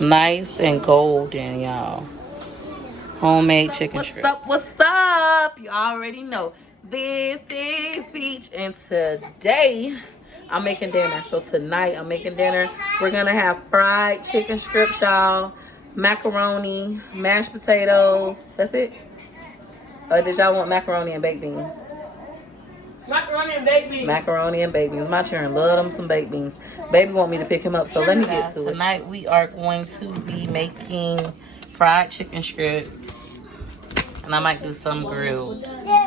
Nice and golden, y'all. Homemade chicken strip. What's up? You already know. This is Peach, and today I'm making dinner. So tonight I'm making dinner. We're gonna have fried chicken strips, y'all. Macaroni, mashed potatoes. That's it? Or did y'all want macaroni and baked beans? Macaroni and baked beans. Macaroni and baked beans. My children love them some baked beans. Baby want me to pick him up, so let me get to it. Tonight we are going to be making fried chicken strips, and I might do some grilled.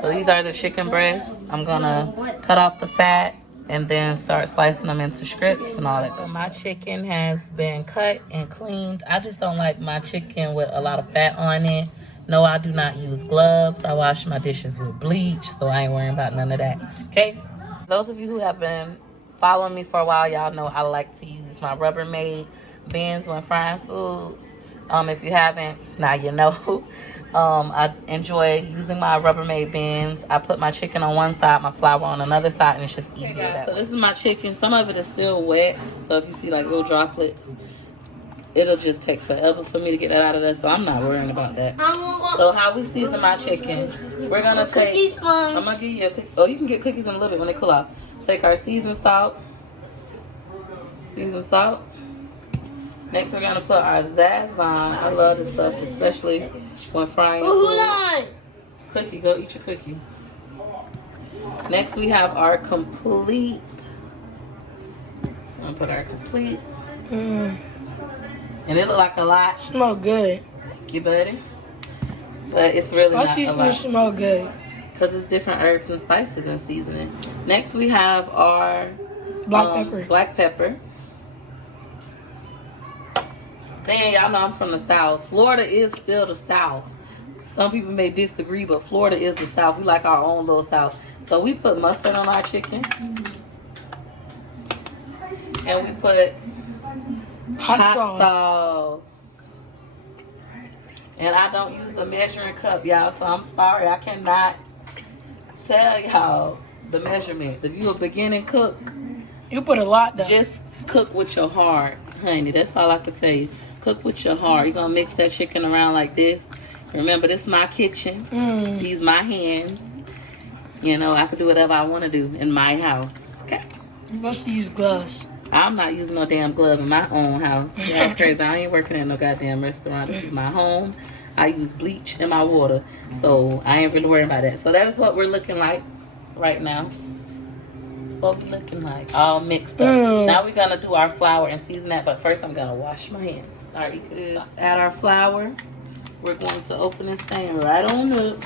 So these are the chicken breasts. I'm gonna cut off the fat and then start slicing them into strips and all that. So my chicken has been cut and cleaned. I just don't like my chicken with a lot of fat on it. No, I do not use gloves. I wash my dishes with bleach, so I ain't worrying about none of that. Okay? Those of you who have been following me for a while, y'all know I like to use my Rubbermaid bins when frying foods. If you haven't, now you know. I enjoy using my Rubbermaid bins. I put my chicken on one side, my flour on another side, and it's just easier that way. So this is my chicken. Some of it is still wet, so if you see like little droplets, it'll just take forever for me to get that out of there, so I'm not worrying about that. So how we season my chicken, we're gonna take, I'm gonna give you a cookie. Oh, you can get cookies in a little bit when they cool off. Take our seasoned salt. Next we're gonna put our Zazon. I love this stuff, especially when frying food. Cookie, go eat your cookie. Next we have our complete. I'm gonna put our complete. And it look like a lot. Smell good. Thank you, buddy. But it's really not a lot. Smell good. Because it's different herbs and spices and seasoning. Next we have our black pepper. Then y'all know I'm from the South. Florida is still the South. Some people may disagree, but Florida is the South. We like our own little South. So we put mustard on our chicken. And we put hot sauce. And I don't use the measuring cup, y'all, so I'm sorry. I cannot tell y'all the measurements. If you're a beginning cook, you put a lot down. Just cook with your heart, honey. That's all I can tell you. Cook with your heart. You're going to mix that chicken around like this. Remember, this is my kitchen. These my hands. You know, I can do whatever I want to do in my house. Okay? You must use gloves. I'm not using no damn glove in my own house. Y'all crazy. I ain't working at no goddamn restaurant. This is my home. I use bleach in my water. So I ain't really worried about that. So that is what we're looking like right now. That's what we're looking like. All mixed up. Now we're going to do our flour and season that. But first I'm going to wash my hands. All right, you can add our flour. We're going to open this thing right on up.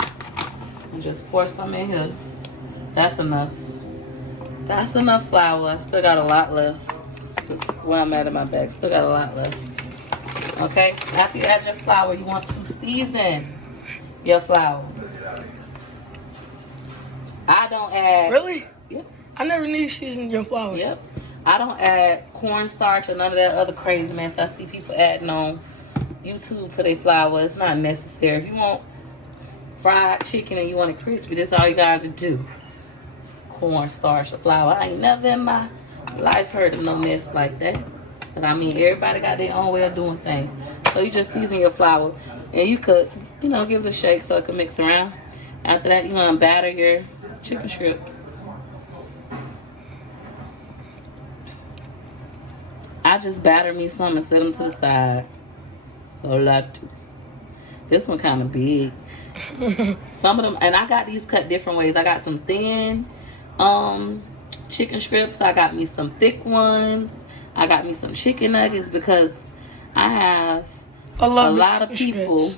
And just pour some in here. That's enough. That's enough flour. I still got a lot left. That's where I'm at in my bag. Still got a lot left. Okay? After you add your flour, you want to season your flour. I don't add... Really? Yep. I never knew you seasoned your flour. Yep. I don't add cornstarch or none of that other crazy mess I see people adding on YouTube to their flour. It's not necessary. If you want fried chicken and you want it crispy, that's all you got to do. Cornstarch or flour. I ain't never in my life heard of no mess like that. But I mean, everybody got their own way of doing things. So you just season your flour, and you could, you know, give it a shake so it can mix around. After that, you're gonna batter your chicken strips. I just batter me some and set them to the side. So like, this one kind of big. Some of them, and I got these cut different ways. I got some thin chicken strips. I got me some thick ones. I got me some chicken nuggets because I have a lot of people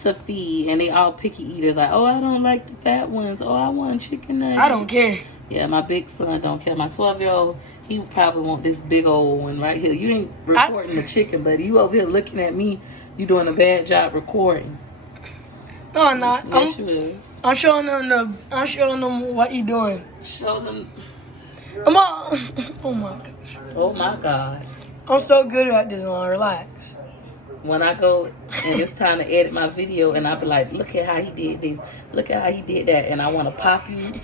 to feed, and they all picky eaters. Like, oh, I don't like the fat ones. Oh, I want chicken nuggets. I don't care. Yeah, my big son don't care. My 12-year-old, he probably want this big old one right here. You ain't recording the chicken, buddy. You over here looking at me. You doing a bad job recording. No, I'm not. Yes, you is. I'm showing them what you doing. Show them. Oh my gosh. Oh my God. I'm so good at this one. Relax. When I go and it's time to edit my video, and I be like, look at how he did this. Look at how he did that. And I want to pop you.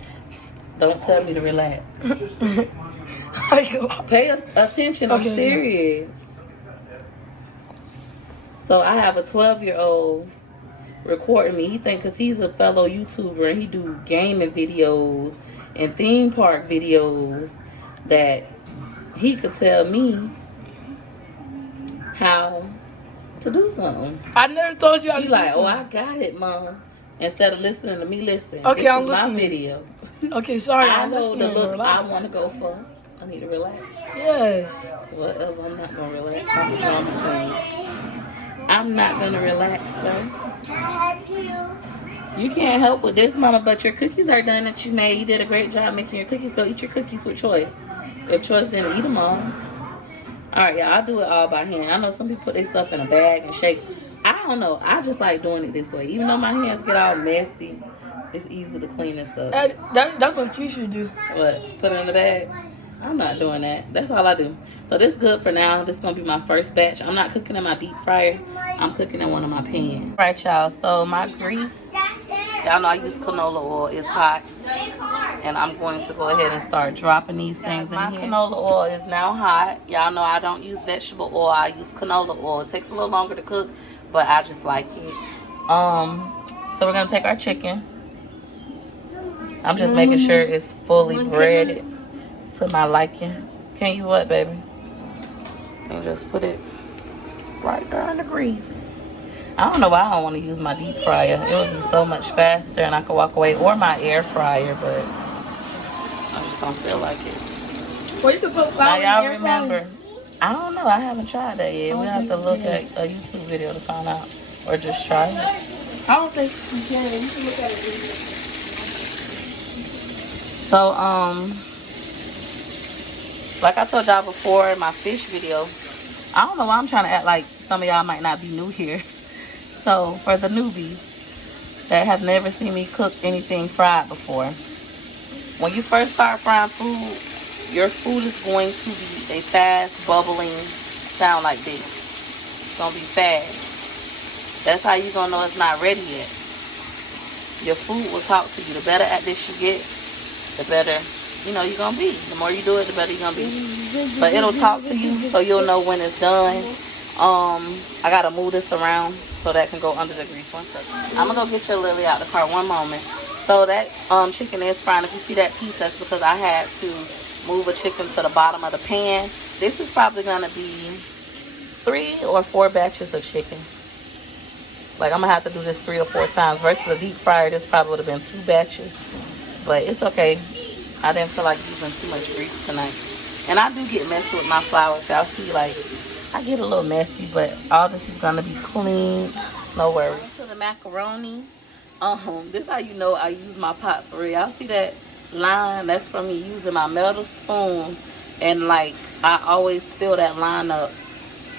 Don't tell me to relax. Pay attention. I'm serious. So I have a 12-year-old recording me. He think because he's a fellow YouTuber and he do gaming videos and theme park videos that he could tell me how to do something. I never told you how to He do like, oh, I something. got it, Mom. Instead of listening to me listen. Okay, this I'm is listening. my video. Okay, sorry, I I'm know the listening. look Relax. I want to go for. I need to relax. Yes. What else? I'm not going to relax. I'm a drama queen. I'm not going to relax, sir. You can't help with this, Mama, but your cookies are done that you made. You did a great job making your cookies. Go eat your cookies with Choice. If Choice didn't eat them all. All right, y'all, I'll do it all by hand. I know some people put their stuff in a bag and shake. I don't know. I just like doing it this way. Even though my hands get all messy, it's easy to clean this up. That's what you should do. What? Put it in the bag? I'm not doing that. That's all I do. So this is good for now. This is going to be my first batch. I'm not cooking in my deep fryer. I'm cooking in one of my pans. All right, y'all. So my grease, y'all know I use canola oil. It's hot. And I'm going to go ahead and start dropping these things in here. My canola oil is now hot. Y'all know I don't use vegetable oil. I use canola oil. It takes a little longer to cook, but I just like it. So we're going to take our chicken. I'm just making sure it's fully breaded to my liking. Can you what, baby? And just put it right there in the grease. I don't know why I don't want to use my deep fryer. It would be so much faster and I could walk away. Or my air fryer, but I just don't feel like it. Well, you can put flour in Now the y'all air fryer. remember. I don't know. I haven't tried that yet. We'll have to look at a YouTube video to find out. Or just try it. I don't think you can. You can look at it. So, like I told y'all before in my fish video, I don't know why I'm trying to act like some of y'all might not be new here. So, for the newbies that have never seen me cook anything fried before, when you first start frying food, your food is going to be a fast, bubbling sound like this. It's going to be fast. That's how you're going to know it's not ready yet. Your food will talk to you. The better at this you get, the better, you know, you're going to be. The more you do it, the better you're going to be. But it'll talk to you so you'll know when it's done. I got to move this around so that can go under the grease. 1 second. I'm going to go get your Lily out the car 1 moment. So that chicken is frying. If you see that piece, that's because I had to move a chicken to the bottom of the pan. This is probably going to be 3 or 4 batches of chicken. Like, I'm going to have to do this 3 or 4 times. Versus a deep fryer, this probably would have been 2 batches. But it's okay. I didn't feel like using too much grease tonight. And I do get messy with my flour. So I'll see, like, I get a little messy. But all this is going to be clean. No worries. To the macaroni. This is how you know I use my pot for real. Y'all see that line? That's from me using my metal spoon. And, like, I always fill that line up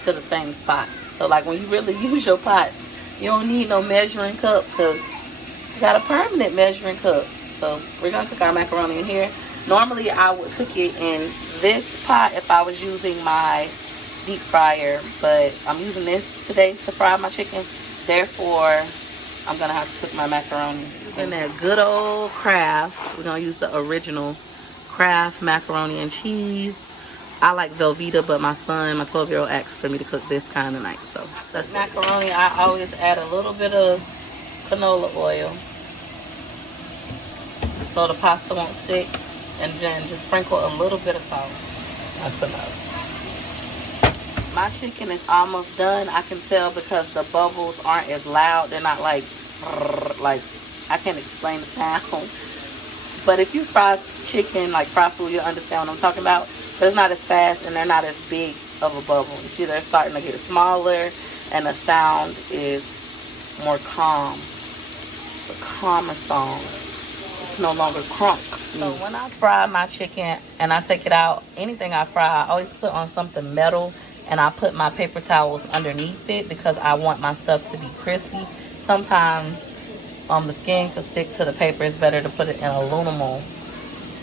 to the same spot. So, like, when you really use your pot, you don't need no measuring cup because you got a permanent measuring cup. So we're going to cook our macaroni in here. Normally I would cook it in this pot if I was using my deep fryer. But I'm using this today to fry my chicken. Therefore, I'm going to have to cook my macaroni. And that good old Kraft. We're going to use the original Kraft macaroni and cheese. I like Velveeta, but my son, my 12-year-old, asked for me to cook this kind tonight. So that's macaroni. I always add a little bit of canola oil so the pasta won't stick. And then just sprinkle a little bit of salt. That's enough. My chicken is almost done. I can tell because the bubbles aren't as loud. They're not like I can't explain the sound. But if you fry chicken, like fry food, you'll understand what I'm talking about. But it's not as fast and they're not as big of a bubble. You see, they're starting to get smaller and the sound is more calm. The calmer song. It's no longer crunk. So when I fry my chicken and I take it out, anything I fry, I always put on something metal and I put my paper towels underneath it because I want my stuff to be crispy. Sometimes the skin could stick to the paper. It's better to put it in aluminum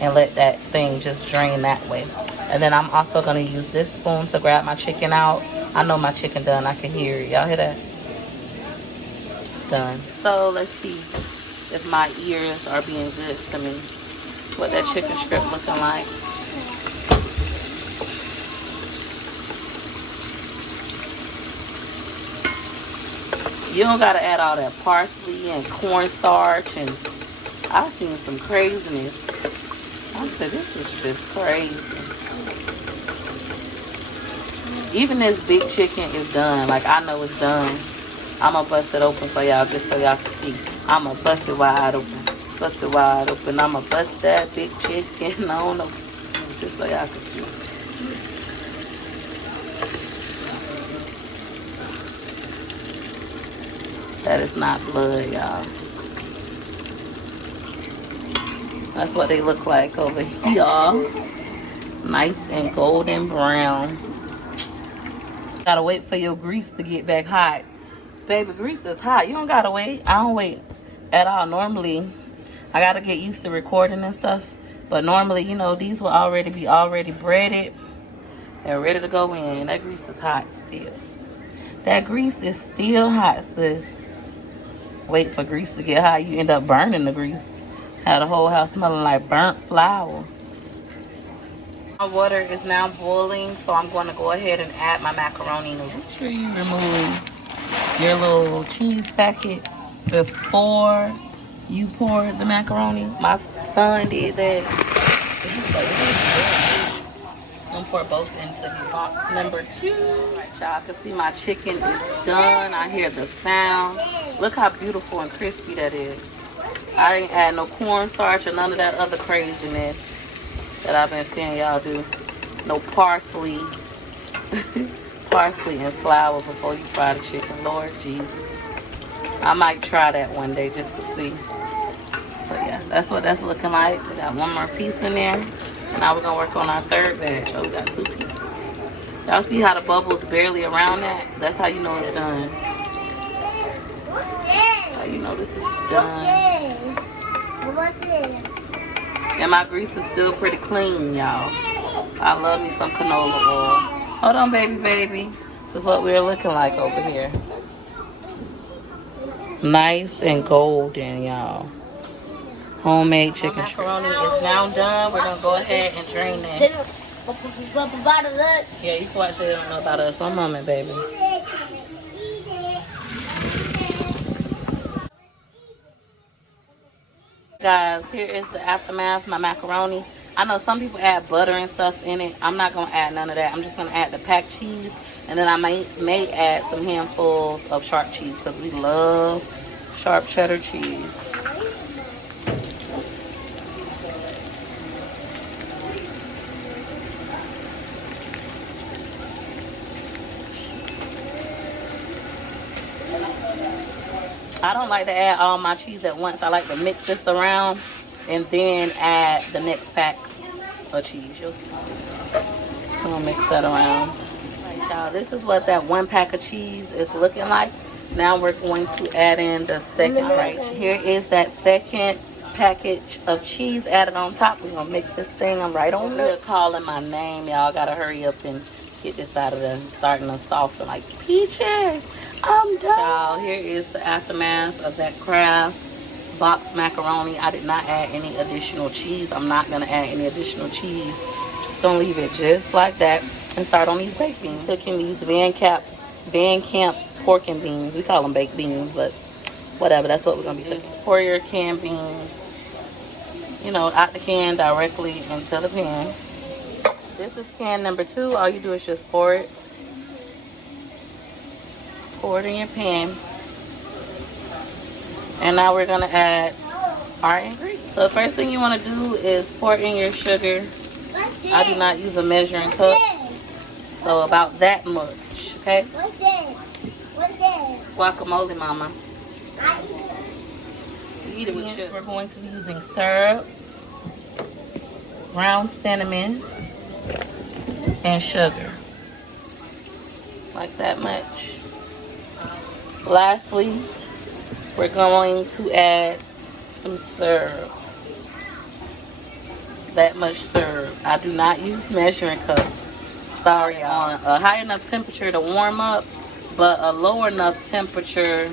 and let that thing just drain that way. And then I'm also going to use this spoon to grab my chicken out. I know my chicken done. I can hear it. Y'all hear that? Done. So let's see if my ears are being good to me. What that chicken strip looking like. You don't gotta add all that parsley and cornstarch, and I've seen some craziness. I said, this is just crazy. Even this big chicken is done. Like, I know it's done. I'm gonna bust it open for y'all, just so y'all can see. I'm gonna bust it wide open. Bust it wide open. I'm gonna bust that big chicken on the, just so y'all can see. That is not blood, y'all. That's what they look like over here. Nice and golden brown. Gotta wait for your grease to get back hot. Baby, grease is hot. You don't gotta wait. I don't wait at all. Normally, I gotta get used to recording and stuff. But normally, you know, these will already be breaded and ready to go in. That grease is hot still. That grease is still hot, sis. Wait for grease to get hot. You end up burning the grease. Had the whole house smelling like burnt flour. My water is now boiling, so I'm going to go ahead and add my macaroni noodles. Make sure you remove your little cheese packet before you pour the macaroni. My son did that. I'm gonna pour both into the box number 2. All right, y'all can see my chicken is done. I hear the sound. Look how beautiful and crispy that is. I didn't add no cornstarch or none of that other craziness that I've been seeing y'all do. No parsley. Parsley and flour before you fry the chicken. Lord Jesus. I might try that one day just to see. But yeah, that's what that's looking like. We got one more piece in there. And now we're gonna work on our third batch. Oh, we got 2 pieces. Y'all see how the bubbles barely around that? That's how you know it's done. How you know this is done. And my grease is still pretty clean, y'all. I love me some canola oil. Hold on, baby. This is what we're looking like over here. Nice and golden, y'all. Homemade chicken macaroni is now done. We're gonna go ahead and drain this. Yeah, you can actually don't know about us. One moment, baby. Guys, here is the aftermath. My macaroni. I know some people add butter and stuff in it. I'm not gonna add none of that. I'm just gonna add the packed cheese, and then I may add some handfuls of sharp cheese because we love sharp cheddar cheese. I don't like to add all my cheese at once. I like to mix this around and then add the next pack of cheese. So I'm gonna mix that around. Right, y'all, this is what that 1 pack of cheese is looking like. Now we're going to add in the second. All right, here is that second package of cheese added on top. We're gonna mix this thing. I'm right on there calling my name. Y'all gotta hurry up and get this out of there. Starting to soften like peaches. I'm done. Y'all, here is the aftermath of that KRAFT box macaroni. I did not add any additional cheese. I'm not gonna add any additional cheese. Just gonna leave it just like that and start on these baked beans. Cooking these Van Camp pork and beans. We call them baked beans, but whatever. That's what we're gonna be doing. Pour your canned beans, you know, out the can directly into the pan. This is can number 2. All you do is just pour it. Pour it in your pan. And now we're gonna add our ingredients. So the first thing you want to do is pour in your sugar. I do not use a measuring cup, so about that much. Okay. What's this? Guacamole, mama. You eat it with sugar. We're going to be using syrup, ground cinnamon, and sugar. Like that much. Lastly, we're going to add some syrup. That much syrup. I do not use measuring cups. Sorry, on a high enough temperature to warm up, but a low enough temperature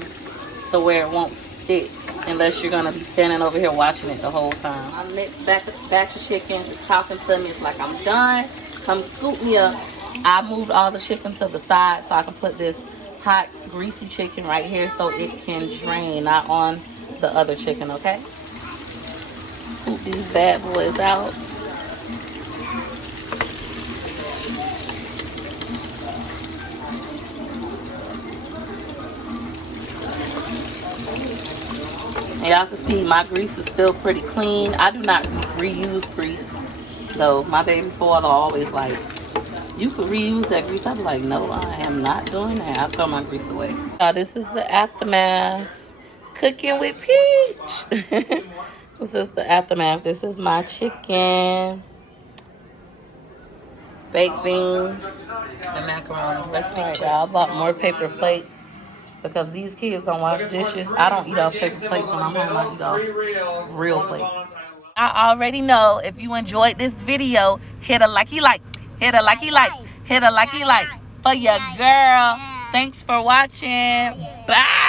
to where it won't stick, unless you're gonna be standing over here watching it the whole time. My next batch of chicken is talking to me. It's like, I'm done. Come scoop me up. I moved all the chicken to the side so I can put this hot, greasy chicken right here so it can drain, not on the other chicken, okay? Scoop these bad boys out. And y'all can see my grease is still pretty clean. I do not reuse grease. So my baby father always like, you could reuse that grease. I'm like, no, I am not doing that. I throw my grease away. This is the aftermath. Cooking with Peach. This is the aftermath. This is my chicken, baked beans, and macaroni. Let's make it. I bought more paper plates because these kids don't wash dishes. I don't eat off paper plates when I'm home. I eat off real plates. I already know if you enjoyed this video, hit a likey like, hit a likey like, hit a likey like for your girl. Thanks for watching. Bye.